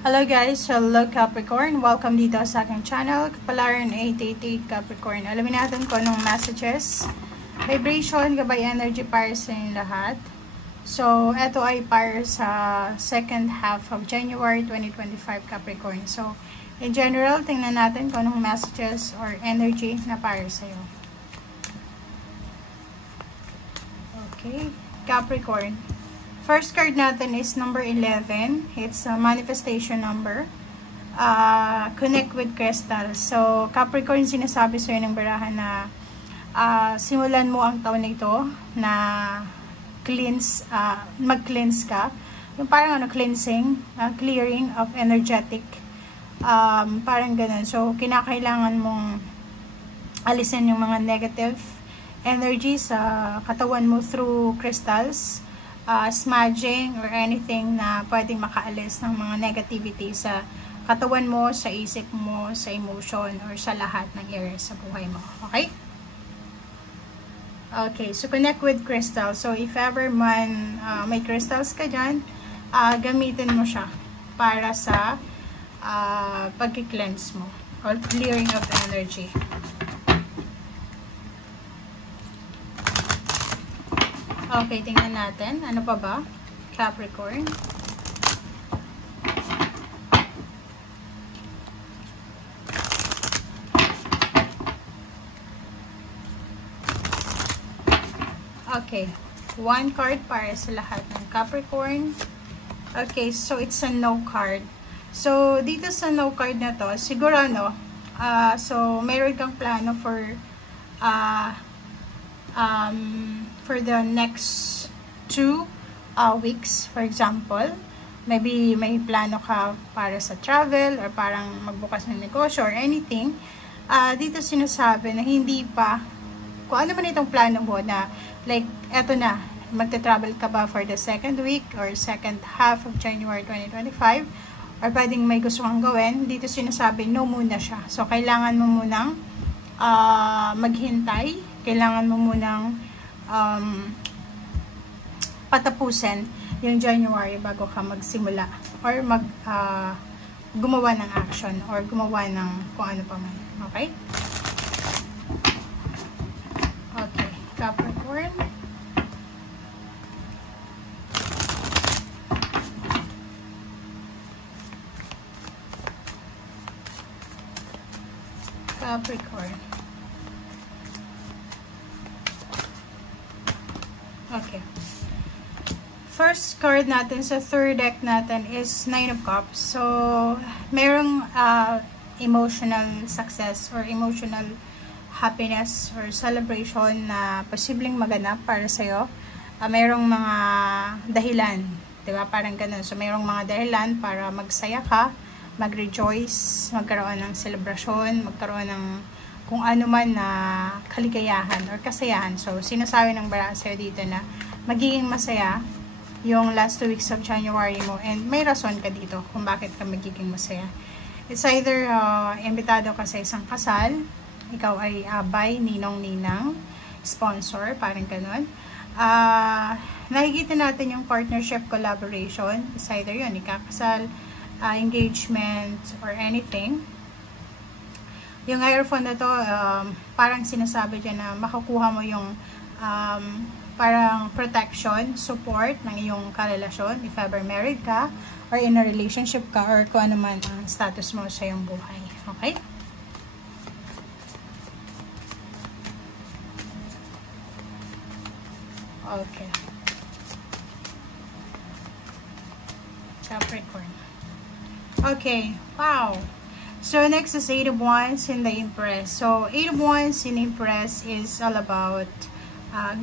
Hello guys, hello Capricorn. Welcome dito sa aking channel, Kapalaran 888 Capricorn. Alamin natin kung anong messages, vibration, gabay energy para sa inyong lahat. So, ito ay para sa second half of January 2025 Capricorn. So, in general, tingnan natin kung anong messages or energy na para sa iyo. Okay, Capricorn. First card natin is number 11. It's a manifestation number. Connect with crystals. So, Capricorn, sinasabi sa'yo ng barahan na simulan mo ang taon na ito na cleanse, mag-cleanse ka. Yung parang cleansing, clearing of energetic. Parang ganun. So, kinakailangan mong alisin yung mga negative energy sa katawan mo through crystals. Smudging or anything na pwedeng makaalis ng mga negativity sa katawan mo, sa isip mo, sa emotion, or sa lahat ng areas sa buhay mo. Okay? Okay, so connect with crystals. So, if ever man may crystals ka dyan, gamitin mo siya para sa pag-cleanse mo or clearing of energy. Okay, tingnan natin. Ano pa ba? Capricorn. Okay. One card para sa lahat ng Capricorn. Okay, so it's a no card. So, dito sa no card na to, siguro so, mayroon kang plano for the next 2 weeks, for example. Maybe may plano ka para sa travel or parang magbukas ng negosyo or anything. Dito sinasabi na hindi pa, kung ano man itong plano mo na, like, eto na, magta-travel ka ba for the second week or second half of January 2025 or pwedeng may gusto kang gawin, dito sinasabi, no muna siya. So, kailangan mo munang maghintay, kailangan mo munang patapusin yung January bago ka magsimula or gumawa ng action or gumawa ng kung ano pa man. Okay? Okay. Capricorn. Capricorn. Okay. First card natin sa third deck natin is Nine of Cups. So, merong emotional success or emotional happiness or celebration na posibleng maganap para sa'yo. Merong mga dahilan. Diba? Parang ganun. So, merong mga dahilan para magsaya ka, mag-rejoice, magkaroon ng celebration, magkaroon ng kung ano man na kaligayahan or kasayahan. So, sinasabi ng bara sa'yo dito na magiging masaya yung last 2 weeks of January mo and may rason ka dito kung bakit ka magiging masaya. It's either imbitado ka sa isang kasal, ikaw ay abay, ninong-ninang, sponsor, parang ganun. Nakikita natin yung partnership collaboration. It's either yun, ikakasal, engagement, or anything. Yung Hierophant na to, parang sinasabi dyan na makukuha mo yung parang protection, support ng iyong karelasyon if ever married ka or in a relationship ka or kung ano man ang status mo sa iyong buhay. Okay? Okay. Capricorn. Okay. Wow. So, next is 8 of Wands in the Empress. So, 8 of Wands in Empress is all about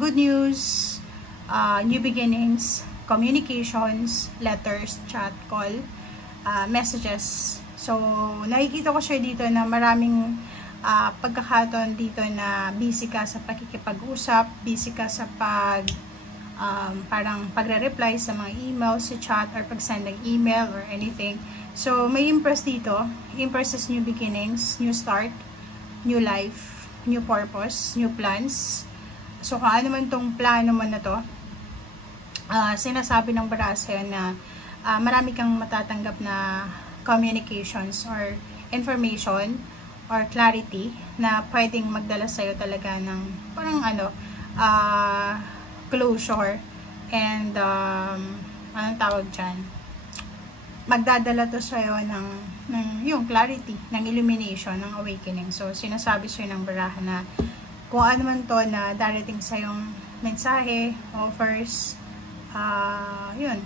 good news, new beginnings, communications, letters, chat, call, messages. So, nakikita ko siya dito na maraming pagkakataon dito na busy ka sa pakikipag-usap, busy ka sa parang pagre-reply sa mga emails, sa chat, or pag-send ng email or anything. So, may Empress dito. Empress is new beginnings, new start, new life, new purpose, new plans. So, kung ano man tong plano mo na to, sinasabi ng bara sa'yo na marami kang matatanggap na communications or information or clarity na pwedeng magdala sa'yo talaga ng parang closure and anong tawag dyan, magdadala to sa'yo ng yung clarity, ng illumination, ng awakening. So sinasabi sa'yo ng baraha na kung ano man to na darating sa'yong mensahe, offers, yun,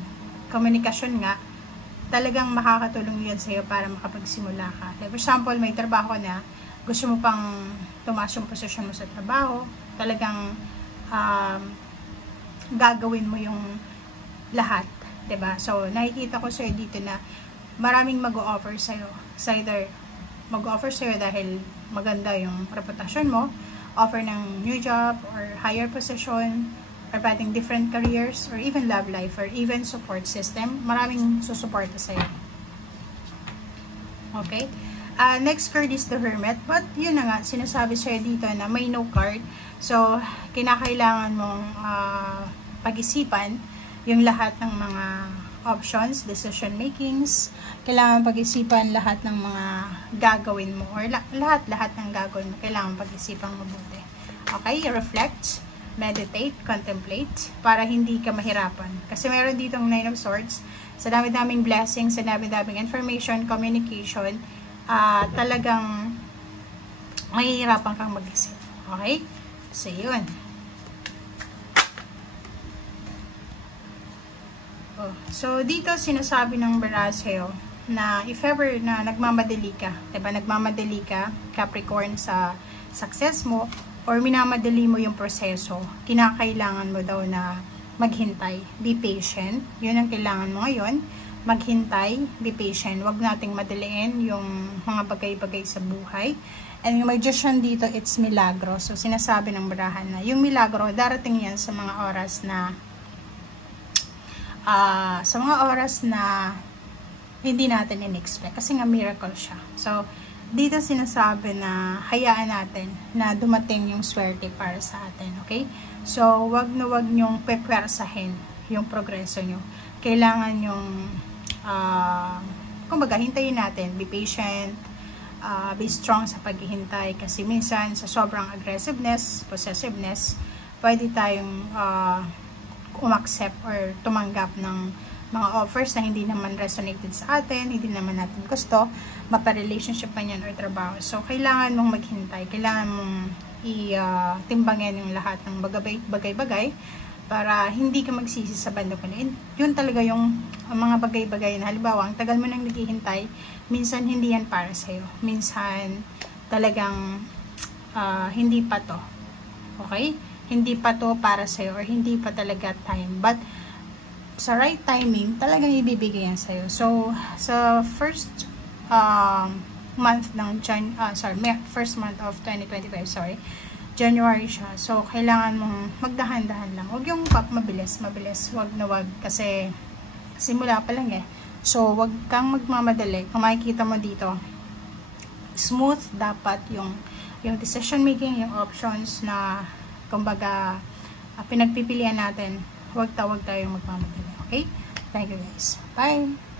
komunikasyon nga, talagang makakatulong yun sa'yo para makapagsimula ka. Like for example, may trabaho na, gusto mo pang tumaas yung posisyon mo sa trabaho, talagang gagawin mo yung lahat, diba? So, nakikita ko sa'yo dito na maraming mag-o-offer sa'yo. So, either mag-o-offer sa'yo dahil maganda yung reputasyon mo, offer ng new job or higher position, or pwedeng different careers, or even love life, or even support system. Maraming susuporta sa'yo. Okay? Next card is the Hermit. But, yun na nga, sinasabi sa'yo dito na may no card. So, kinakailangan mong pag-isipan yung lahat ng mga options, decision makings. Kailangan pag-isipan lahat ng mga gagawin mo, or lahat ng gagawin mo. Kailangan pag-isipan mabuti. Okay? Reflect, meditate, contemplate, para hindi ka mahirapan. Kasi meron ditong 9 of Swords, sa dami-daming blessings, sa dami-daming information, communication, talagang mahihirapan kang mag-isip. Okay? So, yun. So, dito sinasabi ng baraha sa'yo na if ever na nagmamadali ka, diba? Nagmamadali ka, Capricorn, sa success mo, or minamadali mo yung proseso, kinakailangan mo daw na maghintay. Be patient. Yun ang kailangan mo ngayon. Maghintay, be patient. Huwag nating madaliin yung mga bagay-bagay sa buhay. And yung magician dito, it's milagro. So, sinasabi ng barahan na yung milagro, darating yan sa mga oras na hindi natin in-expect. Kasi nga miracle siya. So, dito sinasabi na hayaan natin na dumating yung swerte para sa atin, okay? So, wag nyong pepwersahin yung progreso nyo. Kailangan yung, kumbaga, hintayin natin. Be patient, be strong sa paghihintay. Kasi minsan, sa sobrang aggressiveness, possessiveness, pwede tayong umaccept or tumanggap ng mga offers na hindi naman resonated sa atin, hindi naman natin gusto, mapa-relationship pa yan or trabaho. So, kailangan mong maghintay, kailangan mong timbangin yung lahat ng bagay-bagay para hindi ka magsisi sa bando ko. Yun talaga yung mga bagay-bagay na halimbawa, ang tagal mo nang naghihintay, minsan hindi yan para sa'yo. Minsan talagang hindi pa to. Okay? Hindi pa to para sa'yo or hindi pa talaga time. But, sa right timing, talagang ibibigay yan sa'yo. So, sa first month ng first month of 2025, January siya. So, kailangan mong magdahan-dahan lang. Huwag yung mabilis. Huwag na huwag. Kasi, simula pa lang eh. So, huwag kang magmamadali. Kung makikita mo dito, smooth dapat yung decision making, yung options na, kumbaga, pinagpipilian natin. Huwag tayong magmamadali. Okay? Thank you guys. Bye!